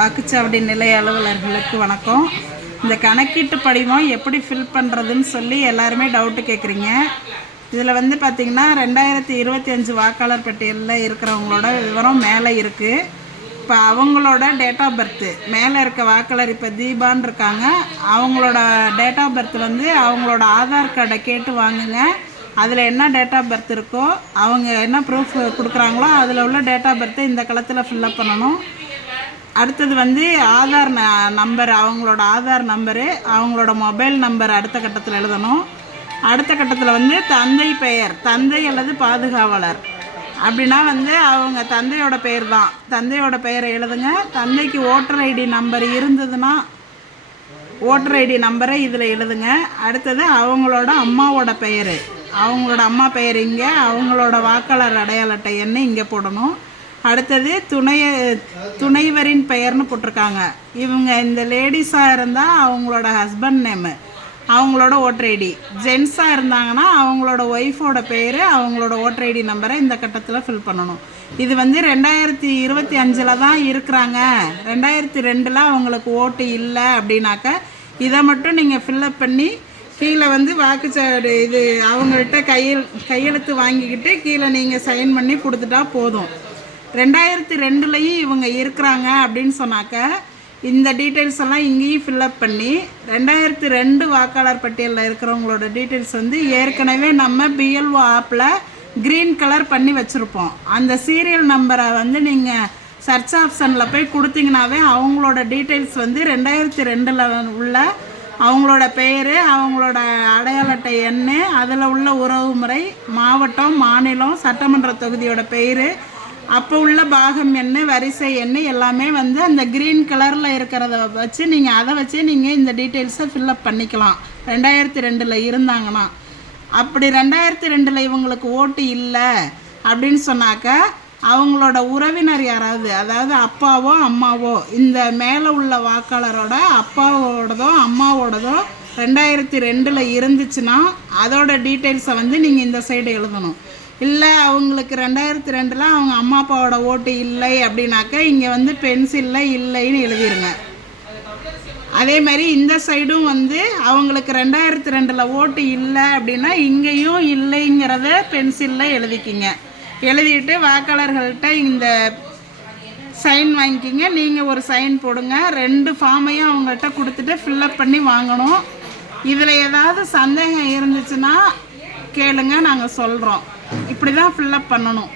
வாக்குச்சாவடி நிலைய அலுவலர்களுக்கு வணக்கம். இந்த கணக்கீட்டு படிவம் எப்படி ஃபில் பண்ணுறதுன்னு சொல்லி எல்லாருமே டவுட்டு கேட்குறீங்க. இதில் வந்து பார்த்திங்கன்னா 2025 வாக்காளர் பட்டியலில் இருக்கிறவங்களோட விவரம் மேலே இருக்குது. இப்போ அவங்களோட டேட் ஆஃப் பர்த்து மேலே இருக்க வாக்காளர் இப்போ தீபான்னு இருக்காங்க. அவங்களோட டேட் ஆஃப் பர்த் வந்து அவங்களோட ஆதார் கார்டை கேட்டு வாங்குங்க. அதில் என்ன டேட் ஆஃப் பர்த் இருக்கோ அவங்க என்ன ப்ரூஃப் கொடுக்குறாங்களோ அதில் உள்ள டேட் ஆஃப் பர்த்தை இந்த களத்தில் ஃபில்லப் பண்ணணும். அடுத்தது வந்து ஆதார் நம்பர், அவங்களோட ஆதார் நம்பரு, அவங்களோட மொபைல் நம்பர் அடுத்த கட்டத்தில் எழுதணும். அடுத்த கட்டத்தில் வந்து தந்தை பெயர், தந்தை அல்லது பாதுகாவலர் அப்படின்னா வந்து அவங்க தந்தையோட பெயர் தான், தந்தையோட பெயரை எழுதுங்க. தந்தைக்கு ஓட்டர் ஐடி நம்பர் இருந்ததுன்னா ஓட்டர் ஐடி நம்பரை இதில் எழுதுங்க. அடுத்தது அவங்களோட அம்மாவோட பெயர், அவங்களோட அம்மா பெயர் இங்கே, அவங்களோட வாக்காளர் அடையாள அட்டை எண்ணை இங்கே போடணும். அடுத்தது துணைவரின் பெயர்னு போட்டிருக்காங்க. இவங்க இந்த லேடிஸாக இருந்தால் அவங்களோட ஹஸ்பண்ட் நேமு, அவங்களோட ஓட்டர் ஐடி. ஜென்ஸாக இருந்தாங்கன்னா அவங்களோட ஒய்ஃபோட பேர், அவங்களோட ஓட்டர் ஐடி நம்பரை இந்த கட்டத்தில் ஃபில் பண்ணணும். இது வந்து 2025 தான் இருக்கிறாங்க, 2002 அவங்களுக்கு ஓட்டு இல்லை அப்படின்னாக்க இதை மட்டும் நீங்கள் ஃபில்லப் பண்ணி கீழே வந்து வாக்குச்சாவடி இது அவங்கள்ட்ட கையெழுத்து வாங்கிக்கிட்டு கீழே நீங்கள் சைன் பண்ணி கொடுத்துட்டா போதும். 2002 இவங்க இருக்கிறாங்க அப்படின்னு சொன்னாக்க இந்த டீட்டெயில்ஸ் எல்லாம் இங்கேயும் ஃபில்லப் பண்ணி 2002 வாக்காளர் பட்டியலில் இருக்கிறவங்களோட டீட்டெயில்ஸ் வந்து ஏற்கனவே நம்ம பிஎல்ஓ ஆப்பில் க்ரீன் கலர் பண்ணி வச்சுருப்போம். அந்த சீரியல் நம்பரை வந்து நீங்கள் சர்ச் ஆப்ஷனில் போய் கொடுத்தீங்கன்னாவே அவங்களோட டீட்டெயில்ஸ் வந்து 2002 உள்ள அவங்களோட பெயர், அவங்களோட அடையாள அட்டை எண், அதில் உள்ள உறவு முறை, மாவட்டம், மாநிலம், சட்டமன்ற தொகுதியோட பெயர், அப்போ உள்ள பாகம் எண், வரிசை எண் எல்லாமே வந்து அந்த க்ரீன் கலரில் இருக்கிறத வச்சு நீங்கள் அதை வச்சு நீங்கள் இந்த டீட்டெயில்ஸை ஃபில்லப் பண்ணிக்கலாம் 2002 இருந்தாங்கன்னா. அப்படி 2002 இவங்களுக்கு ஓட்டு இல்லை அப்படின்னு சொன்னாக்க அவங்களோட உறவினர் யாராவது, அதாவது அப்பாவோ அம்மாவோ, இந்த மேலே உள்ள வாக்காளரோட அப்பாவோடதோ அம்மாவோடதோ 2002 இருந்துச்சுன்னா அதோட டீட்டெயில்ஸை வந்து நீங்கள் இந்த சைடு எழுதணும். இல்லை அவங்களுக்கு 2002 அவங்க அம்மா அப்பாவோட ஓட்டு இல்லை அப்படின்னாக்க இங்கே வந்து பென்சிலில் இல்லைன்னு எழுதிருங்க. அதே மாதிரி இந்த சைடும் வந்து அவங்களுக்கு 2002 ஓட்டு இல்லை அப்படின்னா இங்கேயும் இல்லைங்கிறத பென்சிலில் எழுதிக்கிங்க. எழுதிட்டு வாக்காளர்கள்ட்ட இந்த சைன் வாங்கிக்கிங்க. நீங்கள் ஒரு சைன் போடுங்க. 2 ஃபார்மையும் அவங்கள்ட்ட கொடுத்துட்டு ஃபில்லப் பண்ணி வாங்கணும். இதில் ஏதாவது சந்தேகம் இருந்துச்சுன்னா கேளுங்க, நாங்கள் சொல்கிறோம். இப்படி தான் ஃபில்லப் பண்ணணும்.